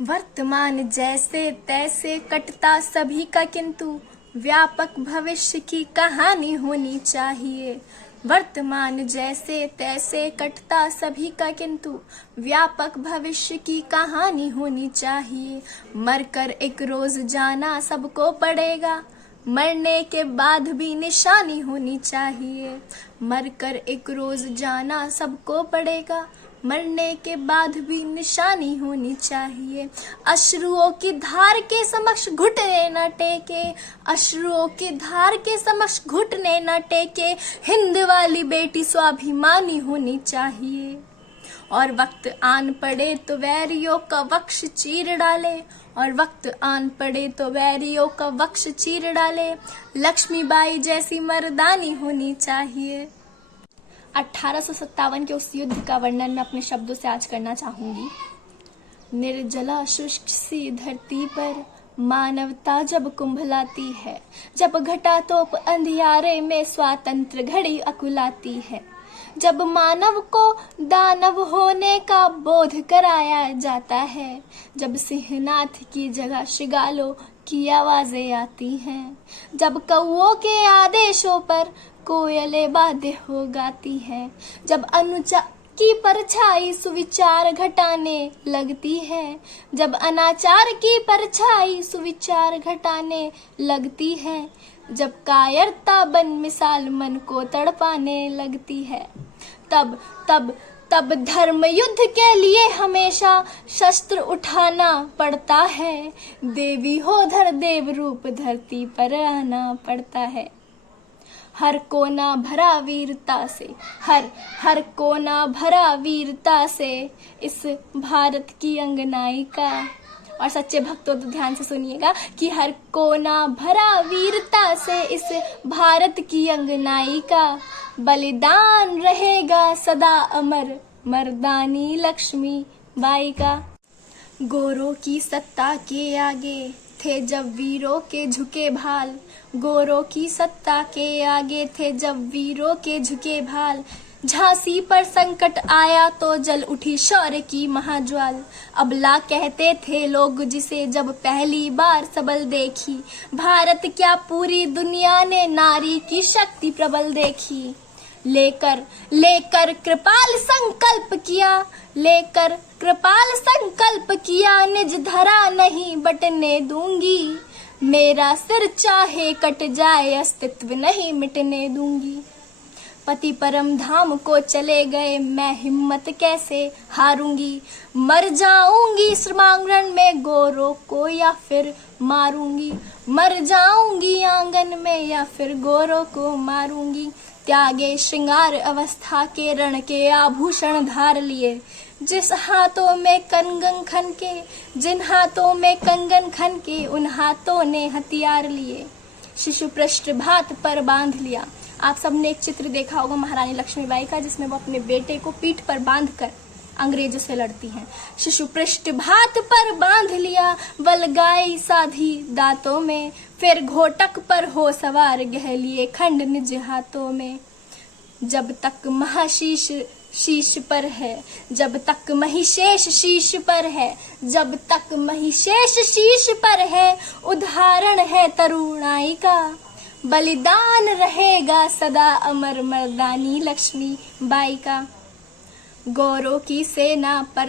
वर्तमान जैसे तैसे कटता सभी का, किंतु व्यापक भविष्य की कहानी होनी चाहिए। वर्तमान जैसे तैसे कटता सभी का, किंतु व्यापक भविष्य की कहानी होनी चाहिए। मरकर एक रोज जाना सबको पड़ेगा, मरने के बाद भी निशानी होनी चाहिए। मरकर एक रोज जाना सबको पड़ेगा, मरने के बाद भी निशानी होनी चाहिए। अश्रुओं की धार के समक्ष घुटने न टेके, अश्रुओं की धार के समक्ष घुटने न टेके, हिंद वाली बेटी स्वाभिमानी होनी चाहिए। और वक्त आन पड़े तो वैरियों का वक्ष चीर डाले, और वक्त आन पड़े तो वैरियों का वक्ष चीर डाले, लक्ष्मीबाई जैसी मर्दानी होनी चाहिए। 1857 के उस युद्ध का वर्णन मैं अपने शब्दों से आज करना चाहूंगी। निर्जला शुष्क सी धरती पर मानवता जब कुंभलाती है, जब घटा तोप अंधियारे में स्वातंत्र घड़ी अकुलाती है, जब मानव को दानव होने का बोध कराया जाता है, जब सिंहनाथ की जगह शिगालों की आवाजें आती हैं, जब कौओं के आदेशों पर कोयलें बाध्य हो गाती हैं, जब अनुचा की परछाई सुविचार घटाने लगती है, जब अनाचार की परछाई सुविचार घटाने लगती है, जब कायरता बन मिसाल मन को तड़पाने लगती है, तब तब तब धर्म युद्ध के लिए हमेशा शस्त्र उठाना पड़ता है। देवी हो धर देव रूप धरती पर आना पड़ता है। हर कोना भरा वीरता से, हर कोना भरा वीरता से इस भारत की अंगनाई का। और सच्चे भक्तों तो ध्यान से सुनिएगा कि हर कोना भरा वीरता से इस भारत की अंगनाई का, बलिदान रहेगा सदा अमर मर्दानी लक्ष्मी बाई का। गोरों की सत्ता के आगे थे जब वीरों के झुके भाल, गोरों की सत्ता के आगे थे जब वीरों के झुके भाल, झांसी पर संकट आया तो जल उठी शौर्य की महाज्वाल। अबला कहते थे लोग जिसे जब पहली बार सबल देखी, भारत क्या पूरी दुनिया ने नारी की शक्ति प्रबल देखी। लेकर कृपाल संकल्प किया, लेकर कृपाल संकल्प किया, निज धरा नहीं बटने दूंगी, मेरा सिर चाहे कट जाए अस्तित्व नहीं मिटने दूंगी। पति परम धाम को चले गए मैं हिम्मत कैसे हारूंगी, मर जाऊंगी श्रमांगण में गोरों को या फिर मारूंगी, मर जाऊंगी आंगन में या फिर गोरों को मारूंगी। त्यागे श्रृंगार अवस्था के रण के आभूषण धार लिए, जिस हाथों में कंगन खन के, जिन हाथों में कंगन खन के, उन हाथों ने हथियार लिए। शिशु पृष्ठभात पर बांध लिया। आप सबने एक चित्र देखा होगा महारानी लक्ष्मीबाई का, जिसमें वो अपने बेटे को पीठ पर बांधकर अंग्रेजों से लड़ती हैं। शिशु पृष्ठभात पर बांध लिया, बलगाई साधी दांतों में, फिर घोटक पर हो सवार गह लिए खंड निज हाथों में। जब तक महाशीष शीश पर है, जब तक महिषेष शीश पर है, जब तक महिषेष शीश पर है, उदाहरण है तरुणाई का, बलिदान रहेगा सदा अमर मर्दानी लक्ष्मी बाई का। गोरों की सेना पर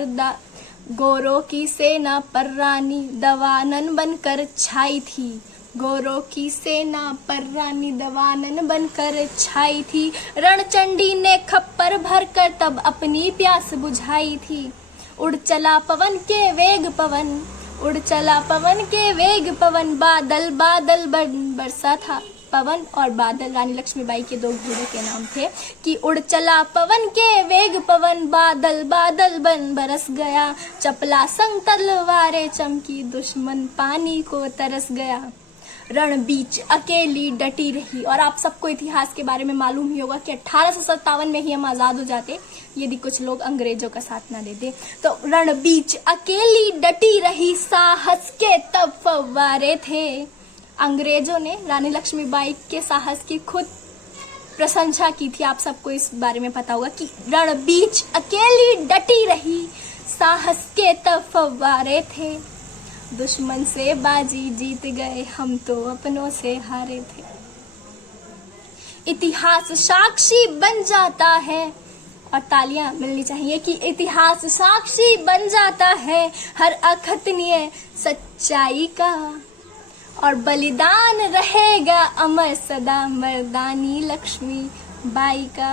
रानी दवानन बनकर छाई थी, गोरों की सेना पर रानी दवानन बनकर छाई थी, रणचंडी ने खप्पर भरकर तब अपनी प्यास बुझाई थी। उड़ चला पवन के वेग पवन, उड़ चला पवन के वेग पवन, बादल बादल बरसा था। पवन और बादल रानी लक्ष्मीबाई के दो घोड़ों के नाम थे कि उड़ चला पवन के वेग पवन, बादल बादल बन बरस गया, चपला संग तलवारें चमकी, दुश्मन पानी को तरस गया। रण बीच अकेली डटी रही। और आप सबको इतिहास के बारे में मालूम ही होगा कि 1857 में ही हम आजाद हो जाते यदि कुछ लोग अंग्रेजों का साथ ना देते। तो रण बीच अकेली डटी रही, साहस के तब फव्वारे थे। अंग्रेजों ने रानी लक्ष्मीबाई के साहस की खुद प्रशंसा की थी। आप सबको इस बारे में पता होगा कि रण बीच अकेली डटी रही, साहस के तब फव्वारे थे, दुश्मन से बाजी जीत गए, हम तो अपनों से हारे थे। इतिहास साक्षी बन जाता है, और तालियां मिलनी चाहिए कि इतिहास साक्षी बन जाता है हर अकथनीय सच्चाई का, और बलिदान रहेगा अमर सदा मर्दानी लक्ष्मी बाई का।